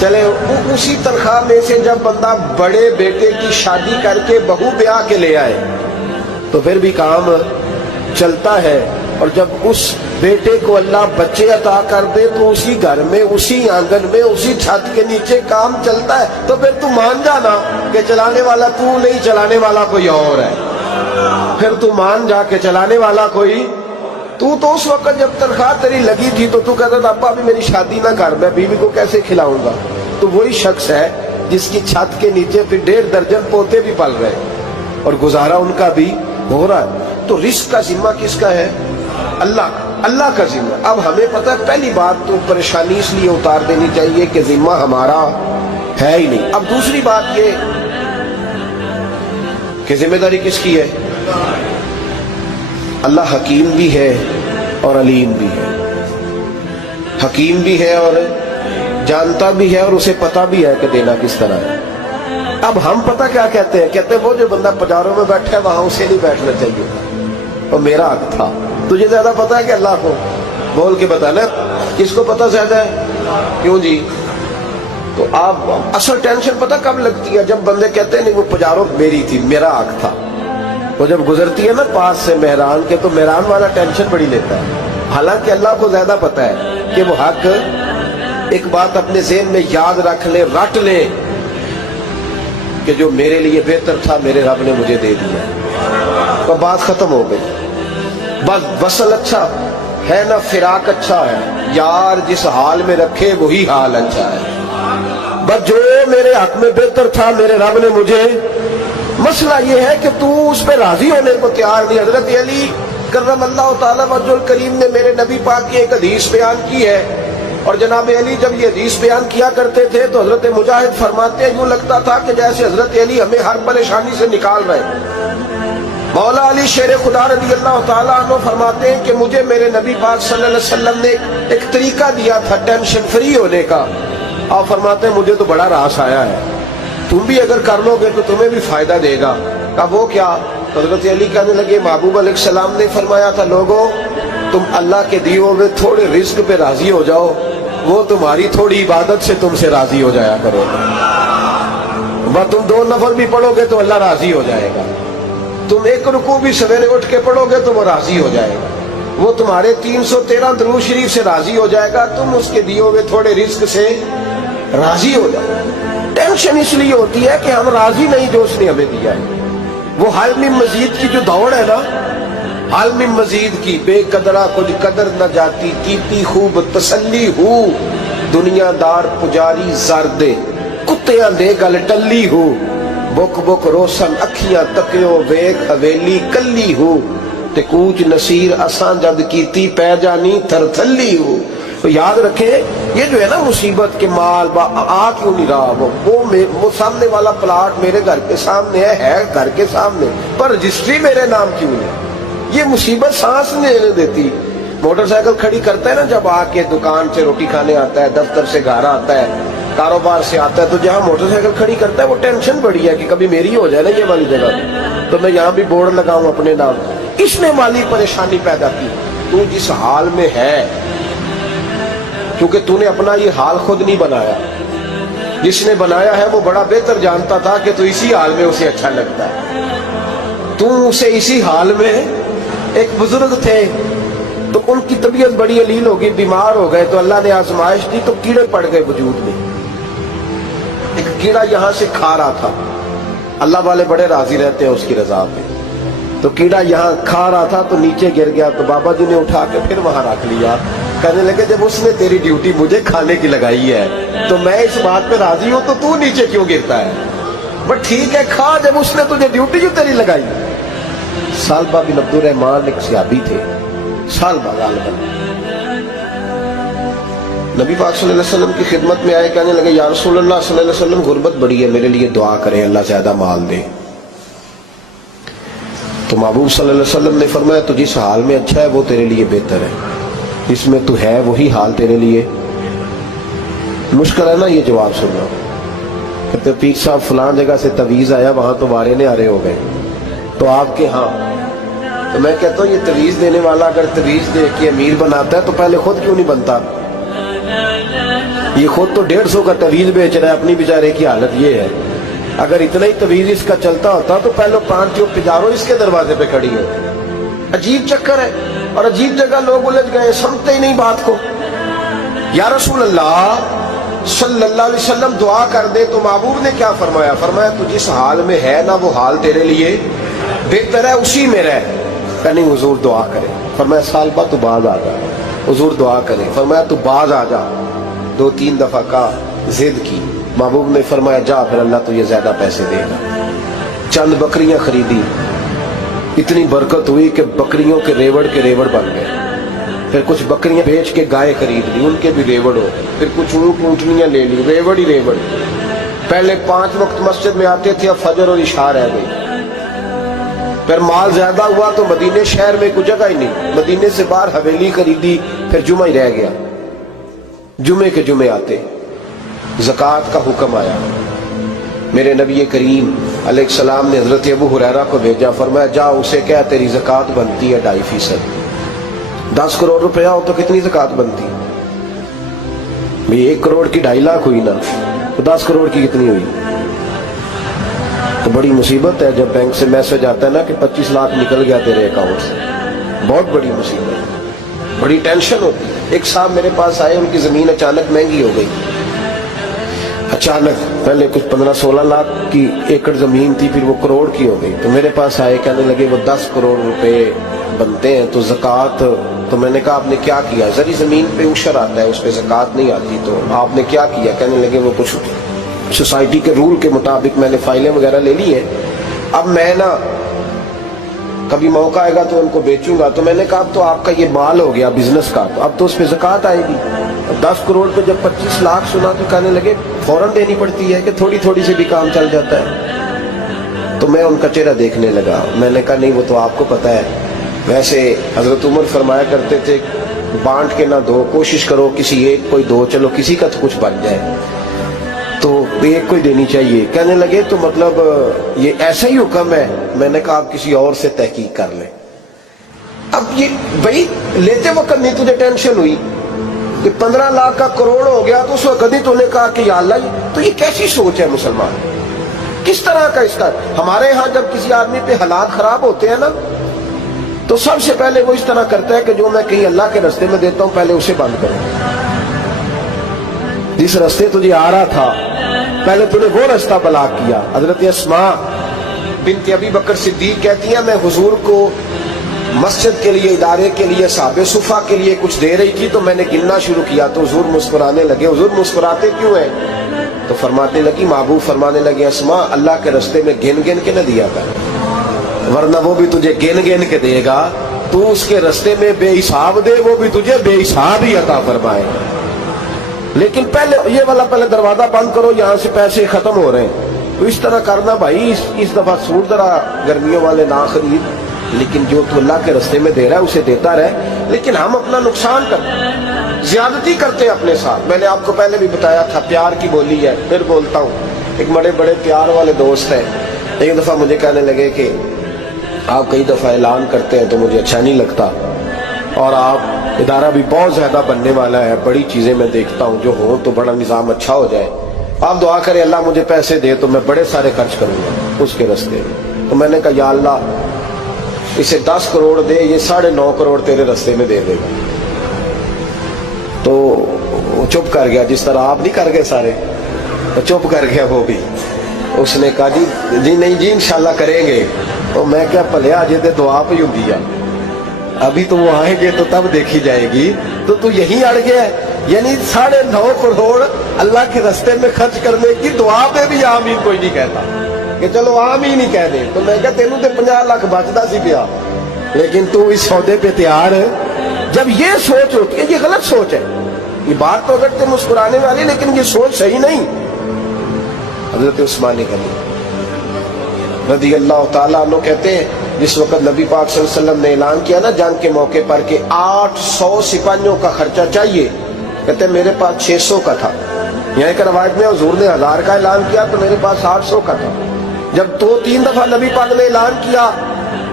چلے اسی تنخواہ میں سے جب بندہ بڑے بیٹے کی شادی کر کے بہو بیاہ کے لے آئے تو پھر بھی کام چلتا ہے، اور جب اس بیٹے کو اللہ بچے عطا کر دے تو اسی گھر میں، اسی آنگن میں، اسی چھت کے نیچے کام چلتا ہے۔ تو پھر تو مان جانا کہ چلانے والا تو نہیں، چلانے والا کوئی اور ہے۔ پھر تو مان جا کہ چلانے والا کوئی تو اس وقت جب تنخواہ تیری لگی تھی تو کہتا تھا ابا بھی میری شادی نہ کر، میں بیوی کو کیسے کھلاؤں گا؟ تو وہی شخص ہے جس کی چھت کے نیچے پھر 1.5 درجن پوتے بھی پل رہے اور گزارا ان کا بھی ہو رہا ہے۔ تو رزق کا ذمہ کس کا ہے؟ اللہ کا ذمہ۔ اب ہمیں پتہ ہے پہلی بات تو پریشانی اس لیے اتار دینی چاہیے کہ ذمہ ہمارا ہے ہی نہیں۔ اب دوسری بات یہ کہ ذمہ داری کس کی ہے؟ اللہ حکیم بھی ہے اور علیم بھی ہے، حکیم بھی ہے اور جانتا بھی ہے اور اسے پتہ بھی ہے کہ دینا کس طرح ہے۔ اب ہم پتہ کیا کہتے ہیں؟ کہتے ہیں وہ جو بندہ پجاروں میں بیٹھا ہے وہاں اسے نہیں بیٹھنا چاہیے تھا، اور میرا حق تھا۔ تجھے زیادہ پتہ ہے کہ اللہ کو؟ بول کے بتانا کس کو پتہ زیادہ ہے؟ کیوں جی؟ تو آپ اصل ٹینشن پتہ کب لگتی ہے؟ جب بندے کہتے ہیں نہیں وہ پجاروں میری تھی، میرا حق تھا۔ وہ جب گزرتی ہے نا پاس سے مہران کے تو مہران والا ٹینشن بڑی لیتا ہے، حالانکہ اللہ کو زیادہ پتہ ہے کہ وہ حق۔ ایک بات اپنے ذہن میں یاد رکھ لیں، رٹ لیں کہ جو میرے لیے بہتر تھا میرے رب نے مجھے دے دیا، تو بات ختم ہو گئی۔ بس وصل اچھا ہے نہ فراق اچھا ہے، یار جس حال میں رکھے وہی حال اچھا ہے۔ بس جو میرے حق میں بہتر تھا میرے رب نے مجھے، مسئلہ یہ ہے کہ تو اس پہ راضی ہونے کو تیار نہیں۔ حضرت علی کرم اللہ تعالیٰ وجہ الکریم نے میرے نبی پاک کی ایک حدیث بیان کی ہے، اور جناب علی جب یہ حدیث بیان کیا کرتے تھے تو حضرت مجاہد فرماتے ہیں یوں لگتا تھا کہ جیسے حضرت علی ہمیں ہر پریشانی سے نکال رہے۔ مولا علی شیر خدا رضی اللہ تعالیٰ عنہ فرماتے ہیں کہ مجھے میرے نبی پاک صلی اللہ علیہ وسلم نے ایک طریقہ دیا تھا ٹینشن فری ہونے کا۔ آپ فرماتے ہیں مجھے تو بڑا راس آیا ہے، تم بھی اگر کر لو گے تو تمہیں بھی فائدہ دے گا۔ کہا وہ کیا؟ حضرت علی کہنے لگے محبوب علیہ السلام نے فرمایا تھا لوگوں تم اللہ کے دیے ہوئے تھوڑے رزق پہ راضی ہو جاؤ، وہ تمہاری تھوڑی عبادت سے تم سے راضی ہو جایا کرو۔ بس تم 2 نفل بھی پڑھو گے تو اللہ راضی ہو جائے گا، تم 1 رکوع بھی سویرے اٹھ کے پڑھو گے تو وہ راضی ہو جائے گا، وہ تمہارے 313 درود شریف سے راضی ہو جائے گا، تم اس کے دیے ہوئے تھوڑے رزق سے راضی ہو جاؤ۔ ٹینشن اس لیے ہوتی ہے کہ ہم راضی نہیں جو اس نے ہمیں دیا ہے۔ وہ حال میں مزید کی جو دوڑ ہے نا، حال میں مزید کی، بے قدرہ کچھ قدر نہ جاتی، کیتی خوب تسلی ہو، دنیا دار پجاری زردے، کتیاں دے گل ٹلی ہو، بک بک روشن اکھیاں تکیو ویک حویلی کلی ہو، تے کوچ نصیر اساں جد کیتی پہ جانی تھر تھلی ہو۔ تو یاد رکھیں یہ جو ہے نا مصیبت کے مال آ کیوں نہیں رہا، وہ سامنے والا پلاٹ میرے گھر کے سامنے ہے گھر کے سامنے، پر رجسٹری میرے نام کیوں نہیں؟ یہ مصیبت سانس نہیں لینے دیتی۔ موٹر سائیکل کھڑی کرتا ہے نا جب آ کے دکان سے روٹی کھانے آتا ہے، دفتر سے گھر آتا ہے، کاروبار سے آتا ہے، تو جہاں موٹر سائیکل کھڑی کرتا ہے وہ ٹینشن بڑی ہے کہ کبھی میری ہو جائے نا یہ والی جگہ، تو میں یہاں بھی بورڈ لگاؤں اپنے نام۔ اس نے مالی پریشانی پیدا کی۔ تو جس حال میں ہے، کیونکہ تو نے اپنا یہ حال خود نہیں بنایا، جس نے بنایا ہے وہ بڑا بہتر جانتا تھا کہ تو اسی حال میں اسے اچھا لگتا ہے۔ تو اسے اسی حال میں، ایک بزرگ تھے تو ان کی طبیعت بڑی علیل ہو گئی، بیمار ہو گئے، تو اللہ نے آزمائش دی تو کیڑے پڑ گئے وجود میں۔ ایک کیڑا یہاں سے کھا رہا تھا، اللہ والے بڑے راضی رہتے ہیں اس کی رضا پہ، تو کیڑا یہاں کھا رہا تھا تو نیچے گر گیا، تو بابا جی نے اٹھا کے پھر وہاں رکھ لیا، کہنے لگے جب اس نے تیری ڈیوٹی مجھے کھانے کی لگائی ہے تو میں اس بات پہ راضی ہوں، تو نیچے کیوں گرتا ہے؟ بٹ ٹھیک ہے کھا، جب اس نے تجھے ڈیوٹی جو تیری لگائی۔ سالبہ بن عبد الرحمن ایک صحابی تھے، سالبہ غالباً نبی پاک صلی اللہ علیہ وسلم کی خدمت میں آئے، کہنے لگے یا رسول اللہ صلی اللہ علیہ وسلم غربت بڑی ہے، میرے لیے دعا کریں اللہ زیادہ مال دے۔ تو محبوب صلی اللہ علیہ وسلم نے فرمایا تو جس حال میں اچھا ہے وہ تیرے لیے بہتر ہے، جس میں تو ہے وہی حال تیرے لیے۔ مشکل ہے نا یہ جواب سننا، کہتے پیر صاحب فلان جگہ سے تویز آیا، وہاں تو وارے نے آرے ہو گئے، تو آپ کے ہاں، تو میں کہتا ہوں یہ تویز دینے والا اگر تویز دے کے امیر بناتا ہے تو پہلے خود کیوں نہیں بنتا؟ یہ خود تو 150 کا تویز بیچ رہا ہے, اپنی بیچارے کی حالت یہ ہے. اگر اتنا ہی تویز اس کا چلتا ہوتا تو پہلے 5 پجاروں اس کے دروازے پہ کھڑی ہوتی. عجیب چکر ہے اور عجیب جگہ لوگ الجھ گئے, سمجھتے ہی نہیں بات کو. یا رسول اللہ صلی اللہ علیہ وسلم دعا کر دے تو محبوب نے کیا فرمایا؟ فرمایا تو جس حال میں ہے نا وہ حال تیرے لیے بہتر ہے, اسی میں رہ. کہ نہیں حضور دعا کرے. فرمایا سال بعد تو باز آ جا. حضور دعا کرے. فرمایا تو باز آ جا. 2-3 دفعہ کا ضد کی. محبوب نے فرمایا جا پھر اللہ تجھے زیادہ پیسے دے گا. چند بکریاں خریدی, اتنی برکت ہوئی کہ بکریوں کے ریوڑ بن گئے. پھر کچھ بکریاں بیچ کے گائے خرید لی, ان کے بھی ریوڑ ہو گئے. پھر کچھ اونٹنیاں لے لی, ریوڑ ہی ریوڑ. پہلے 5 وقت مسجد میں آتے تھے, اب فجر اور عشاء رہ گئی. پھر مال زیادہ ہوا تو مدینے شہر میں کوئی جگہ ہی نہیں, مدینے سے باہر حویلی خریدی. پھر جمعہ ہی رہ گیا. جمعے کے جمعے آتے زکوٰۃ کا حکم آیا. میرے نبی کریم علیہ السلام نے حضرت ابو ہریرہ کو بھیجا. فرمایا جا اسے کہہ تیری زکوٰۃ بنتی ہے 2.5%. 10 کروڑ روپیہ ہو تو کتنی زکوٰۃ بنتی؟ 1 کروڑ کی 2.5 لاکھ ہوئی نا, تو 10 کروڑ کی کتنی ہوئی؟ تو بڑی مصیبت ہے جب بینک سے میسج آتا ہے نا کہ 25 لاکھ نکل گیا تیرے اکاؤنٹ سے. بہت بڑی مصیبت, بڑی ٹینشن ہوتی ہے. ایک صاحب میرے پاس آئے, ان کی زمین اچانک مہنگی ہو گئی. اچانک پہلے کچھ 15-16 لاکھ کی ایکڑ زمین تھی, پھر وہ کروڑ کی ہو گئی. تو میرے پاس آئے, کہنے لگے وہ 10 کروڑ روپے بنتے ہیں تو زکوٰۃ. تو میں نے کہا آپ نے کیا کیا؟ ذری زمین پہ عشر آتا ہے, اس پہ زکوٰۃ نہیں آتی, تو آپ نے کیا کیا؟ کہنے لگے وہ کچھ سوسائٹی کے رول کے مطابق میں نے فائلیں وغیرہ لے لی ہیں, اب میں نا کبھی موقع آئے گا تو ان کو بیچوں گا. تو میں نے کہا اب تو آپ کا یہ مال ہو گیا بزنس کا, تو اب تو اس پہ زکوٰۃ آئے گی. 10 کروڑ پہ جب 25 لاکھ سنا تو کہنے لگے فوراً دینی پڑتی ہے کہ تھوڑی تھوڑی سے بھی کام چل جاتا ہے. تو میں ان کا چہرہ دیکھنے لگا. میں نے کہا نہیں وہ تو آپ کو پتا ہے, ویسے حضرت عمر فرمایا کرتے تھے بانٹ کے نہ دو, کوشش کرو کسی ایک کو ہی دو, چلو کسی کا تو کچھ بن جائے. تو ایک کو ہی دینی چاہیے. کہنے لگے تو مطلب یہ ایسا ہی حکم ہے؟ میں نے کہا آپ کسی اور سے تحقیق کر لیں. اب یہ بھائی لیتے وقت نہیں تجھے ٹینشن ہوئی کہ 15 لاکھ کا کروڑ ہو گیا, تو اس وقت ہی تو نے کہا کہ یا اللہ. تو یہ کیسی سوچ ہے مسلمان, کس طرح کا اس کا؟ ہمارے ہاں جب کسی آدمی پہ حالات خراب ہوتے ہیں نا, تو سب سے پہلے وہ اس طرح کرتا ہے کہ جو میں کہیں اللہ کے رستے میں دیتا ہوں پہلے اسے بند کروں. جس رستے تجھے آ رہا تھا پہلے تو نے وہ رستہ بلاک کیا. حضرت اسماء بنت ابی بکر صدیق کہتی ہیں میں حضور کو مسجد کے لیے, ادارے کے لیے, صحابہ صفہ کے لیے کچھ دے رہی تھی, تو میں نے گننا شروع کیا تو حضور مسکرانے لگے. حضور مسکراتے کیوں ہیں؟ تو فرمانے لگی, محبوب فرمانے لگے اسماء اللہ کے رستے میں گن گن کے نہ دیا کر, ورنہ وہ بھی تجھے گن گن کے دے گا. تو اس کے رستے میں بے حساب دے, وہ بھی تجھے بے حساب ہی عطا فرمائے. لیکن پہلے یہ والا پہلے دروازہ بند کرو, یہاں سے پیسے ختم ہو رہے ہیں. تو اس طرح کرنا بھائی. اس دفعہ سوٹ ذرا گرمیوں والے نہ خرید, لیکن جو تو اللہ کے رستے میں دے رہا ہے اسے دیتا رہے. لیکن ہم اپنا نقصان کرتے ہیں, زیادتی کرتے ہیں اپنے ساتھ. میں نے آپ کو پہلے بھی بتایا تھا پیار کی بولی ہے, پھر بولتا ہوں. ایک بڑے پیار والے دوست ہیں, ایک دفعہ مجھے کہنے لگے کہ آپ کئی دفعہ اعلان کرتے ہیں تو مجھے اچھا نہیں لگتا, اور آپ ادارہ بھی بہت زیادہ بننے والا ہے, بڑی چیزیں میں دیکھتا ہوں جو ہوں تو بڑا نظام اچھا ہو جائے, آپ دعا کریں اللہ مجھے پیسے دے تو میں بڑے سارے خرچ کروں گا اس کے رستے. تو میں نے کہا یا اللہ اسے 10 کروڑ دے, یہ 9.5 کروڑ تیرے رستے میں دے دے گا. تو وہ چپ کر گیا, جس طرح آپ نہیں کر گئے سارے, تو چپ کر گیا وہ بھی. اس نے کہا جی نہیں جی انشاءاللہ کریں گے. تو میں کیا پلیا جی تے دعا پہ ہوں دیا, ابھی تو وہ آئیں گے تو تب دیکھی جائے گی. تو تو یہی اڑ گیا ہے, یعنی 9.5 کروڑ اللہ کے رستے میں خرچ کرنے کی دعا پہ بھی آمین کوئی نہیں کہتا کہ چلو آمین ہی کہہ دے. تو میں کہا تینوں تے 50 لاکھ بچتا سی پیا, لیکن تو اس سودے پہ تیار ہے. جب یہ سوچ ہوتی ہے, یہ غلط سوچ ہے. یہ بات تو اگر مسکرانے والی, لیکن یہ سوچ صحیح نہیں. حضرت عثمان غنی رضی اللہ تعالیٰ عنہ کہتے ہیں جس وقت نبی پاک صلی اللہ علیہ وسلم نے اعلان کیا نا جنگ کے موقع پر کہ 800 سپاہیوں کا خرچہ چاہیے, کہتے ہیں میرے پاس 600 کا تھا. یہاں ایک روایت میں حضور نے 1000 کا اعلان کیا تو میرے پاس 800 کا تھا. جب 2-3 دفعہ نبی پاک نے اعلان کیا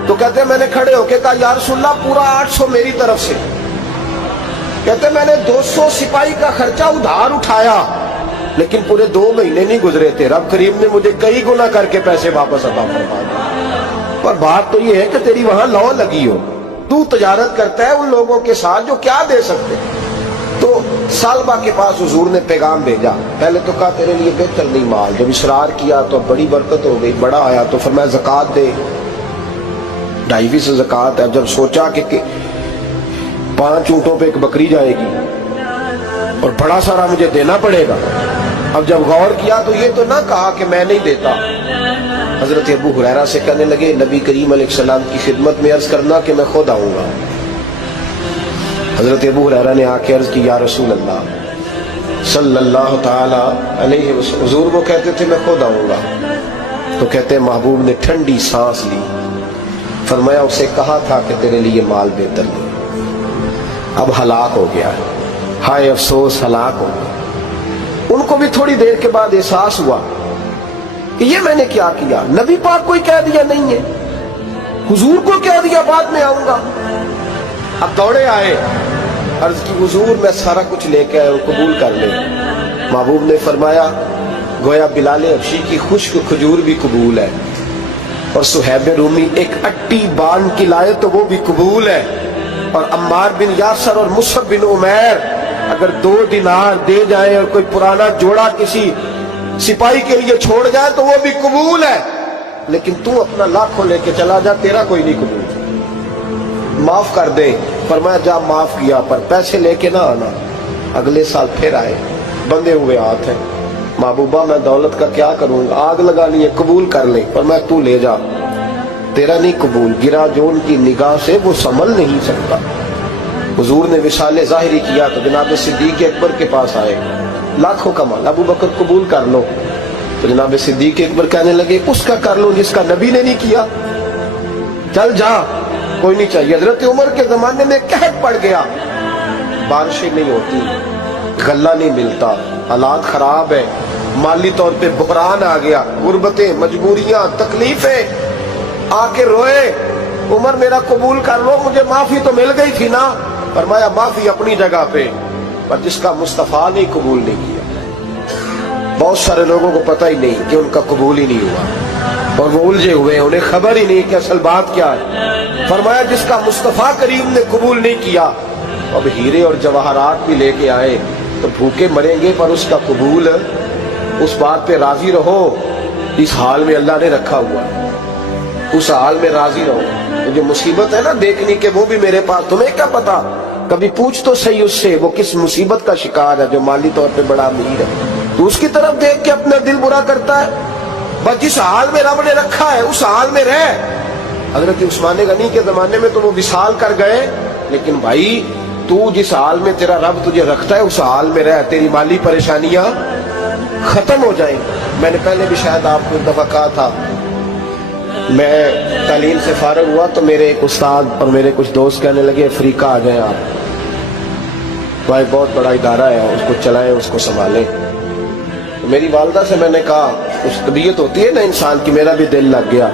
تو کہتے ہیں میں نے کھڑے ہو کے کہا یا رسول اللہ پورا 800 میری طرف سے. کہتے میں نے 200 سپاہی کا خرچہ ادھار اٹھایا لیکن پورے 2 مہینے نہیں گزرے تھے، رب کریم نے مجھے کئی گنا کر کے پیسے واپس عطا فرما دیے۔ اور بات تو یہ ہے کہ تیری وہاں لو لگی ہو، تو تجارت کرتا ہے ان لوگوں کے ساتھ جو کیا دے سکتے۔ تو سالبہ کے پاس حضور نے پیغام بھیجا، پہلے تو کہا تیرے لیے بہتر نہیں مال، جب اصرار کیا تو بڑی برکت ہو گئی، بڑا آیا تو فرمایا زکوٰۃ دے، 2.5 زکوٰۃ ہے۔ جب سوچا کہ 5 اونٹوں پہ ایک بکری جائے گی اور بڑا سارا مجھے دینا پڑے گا، اب جب غور کیا تو یہ تو نہ کہا کہ میں نہیں دیتا۔ حضرت ابو ہریرہ سے کہنے لگے نبی کریم علیہ السلام کی خدمت میں عرض کرنا کہ میں خود آؤں گا۔ حضرت ابو ہریرہ نے آ کے عرض کی یا رسول اللہ صلی اللہ تعالی علیہ وسلم، حضور وہ کہتے تھے میں خود آؤں گا، تو کہتے محبوب نے ٹھنڈی سانس لی، فرمایا اسے کہا تھا کہ تیرے لیے مال بہتر نہیں، اب ہلاک ہو گیا، ہائے افسوس ہلاک ہو گیا۔ ان کو بھی تھوڑی دیر کے بعد احساس ہوا کہ یہ میں نے کیا کیا، نبی پاک کوئی کہہ دیا نہیں ہے، حضور کو کہہ دیا بعد میں آؤں گا۔ اب دوڑے آئے، عرض کی حضور میں سارا کچھ لے کے آیا ہوں، قبول کر لیں۔ محبوب نے فرمایا گویا بلال حبشی کی خشک کھجور بھی قبول ہے، اور صہیب رومی ایک اٹی باندھ کی لائے تو وہ بھی قبول ہے، اور عمار بن یاسر اور مصعب بن عمیر اگر 2 دینار دے جائیں اور کوئی پرانا جوڑا کسی سپاہی کے لیے چھوڑ جائے تو وہ بھی قبول ہے، لیکن تو اپنا لاکھوں لے کے چلا جا، تیرا کوئی نہیں قبول، معاف کر دے۔ فرمایا جا معاف کیا، پر پیسے لے کے نہ آنا۔ اگلے سال پھر آئے، بندے ہوئے ہاتھ ہیں، محبوبہ میں دولت کا کیا کروں گا، آگ لگانی ہے، قبول کر لے۔ فرمایا تو لے جا، تیرا نہیں قبول، گرا جو ان کی نگاہ سے وہ سنبھل نہیں سکتا۔ حضور نے وصال ظاہری کیا تو جناب صدیق اکبر کے پاس آئے، لاکھوں کا مال، ابو بکر قبول کر لو، تو جناب صدیق اکبر کہنے لگے اس کا کر لو جس کا نبی نے نہیں کیا، چل جا کوئی نہیں چاہیے۔ حضرت عمر کے زمانے میں قحط پڑ گیا، بارشیں نہیں ہوتی، غلہ نہیں ملتا، حالات خراب ہے، مالی طور پہ بحران آ گیا، غربتیں، مجبوریاں، تکلیفیں، آ کے روئے عمر میرا قبول کر لو، مجھے معافی تو مل گئی تھی نا۔ فرمایا معافی اپنی جگہ پہ، پر جس کا مصطفیٰ نے قبول نہیں کیا، بہت سارے لوگوں کو پتہ ہی نہیں کہ ان کا قبول ہی نہیں ہوا، اور وہ الجھے ہوئے، انہیں خبر ہی نہیں کہ اصل بات کیا ہے۔ فرمایا جس کا مصطفیٰ کریم نے قبول نہیں کیا، اب ہیرے اور جواہرات بھی لے کے آئے تو بھوکے مریں گے، پر اس کا قبول، اس بات پہ راضی رہو، اس حال میں اللہ نے رکھا ہوا ہے، اس حال میں راضی رہو۔ جو مصیبت ہے نا دیکھنی کہ وہ بھی میرے پاس، تمہیں کیا پتا، کبھی پوچھ تو صحیح اس سے وہ کس مصیبت کا شکار ہے، جو مالی طور پہ بڑا امیر ہے، تو اس کی طرف دیکھ کے اپنا دل برا کرتا ہے۔ بس جس حال میں رب نے رکھا ہے اس حال میں رہ۔ حضرت عثمان غنی کے زمانے میں تو وہ وصال کر گئے، لیکن بھائی تو جس حال میں تیرا رب تجھے رکھتا ہے اس حال میں رہ، تیری مالی پریشانیاں ختم ہو جائیں۔ میں نے پہلے بھی شاید آپ کو ایک دفعہ کہا تھا، میں تعلیم سے فارغ ہوا تو میرے ایک استاد اور میرے کچھ دوست کہنے لگے افریقہ آ جائیں آپ، وہاں ایک بہت بڑا ادارہ ہے، اس کو چلائیں، اس کو سنبھالیں۔ تو میری والدہ سے میں نے کہا، اس طبیعت ہوتی ہے نا انسان کی، میرا بھی دل لگ گیا۔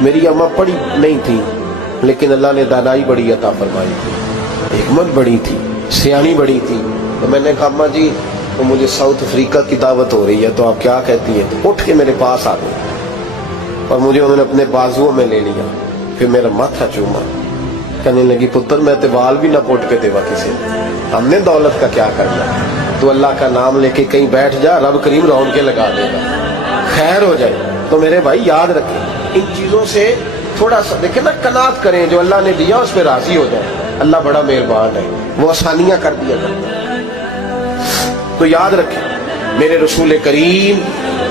میری اماں پڑھی نہیں تھی لیکن اللہ نے دانائی بڑی عطا فرمائی تھی، حکمت بڑی تھی، سیانی بڑی تھی۔ تو میں نے کہا اماں جی تو مجھے ساؤتھ افریقہ کی دعوت ہو رہی ہے، تو آپ کیا کہتی ہیں؟ تو اٹھ کے میرے پاس آ گئی اور مجھے انہوں نے اپنے بازوؤں میں لے لیا، پھر میرا ماتھا چوما، کہنے لگی پتر میں تے وال بھی نہ پوٹ کے دیوا کسی، ہم نے دولت کا کیا کرنا، تو اللہ کا نام لے کے کہیں بیٹھ جا، رب کریم رون کے لگا دے گا، خیر ہو جائے۔ تو میرے بھائی یاد رکھیں ان چیزوں سے تھوڑا سا دیکھیں نا، قناعت کریں، جو اللہ نے دیا اس پہ راضی ہو جائے، اللہ بڑا مہربان ہے، وہ آسانیاں کر دیا کرتا ہے۔ تو یاد رکھیں میرے رسول کریم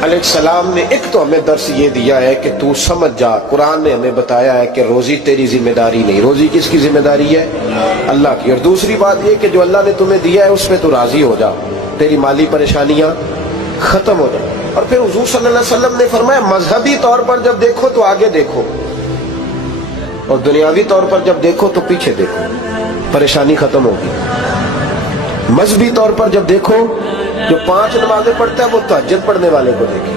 علیہ السلام نے ایک تو ہمیں درس یہ دیا ہے کہ تو سمجھ جا، قرآن نے ہمیں بتایا ہے کہ روزی تیری ذمہ داری نہیں، روزی کس کی ذمہ داری ہے؟ اللہ کی۔ اور دوسری بات یہ کہ جو اللہ نے تمہیں دیا ہے اس پہ تو راضی ہو جا، تیری مالی پریشانیاں ختم ہو جائیں۔ اور پھر حضور صلی اللہ علیہ وسلم نے فرمایا مذہبی طور پر جب دیکھو تو آگے دیکھو، اور دنیاوی طور پر جب دیکھو تو پیچھے دیکھو، پریشانی ختم ہوگی۔ مذہبی طور پر جب دیکھو، جو 5 نمازیں پڑھتا ہے وہ تہجد پڑھنے والے کو دیکھے،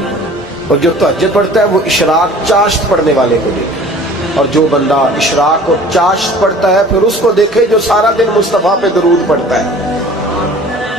اور جو تہجد پڑھتا ہے وہ اشراق چاشت پڑھنے والے کو دیکھے، اور جو بندہ اشراق اور چاشت پڑھتا ہے پھر اس کو دیکھے جو سارا دن مصطفیٰ پہ درود پڑھتا ہے۔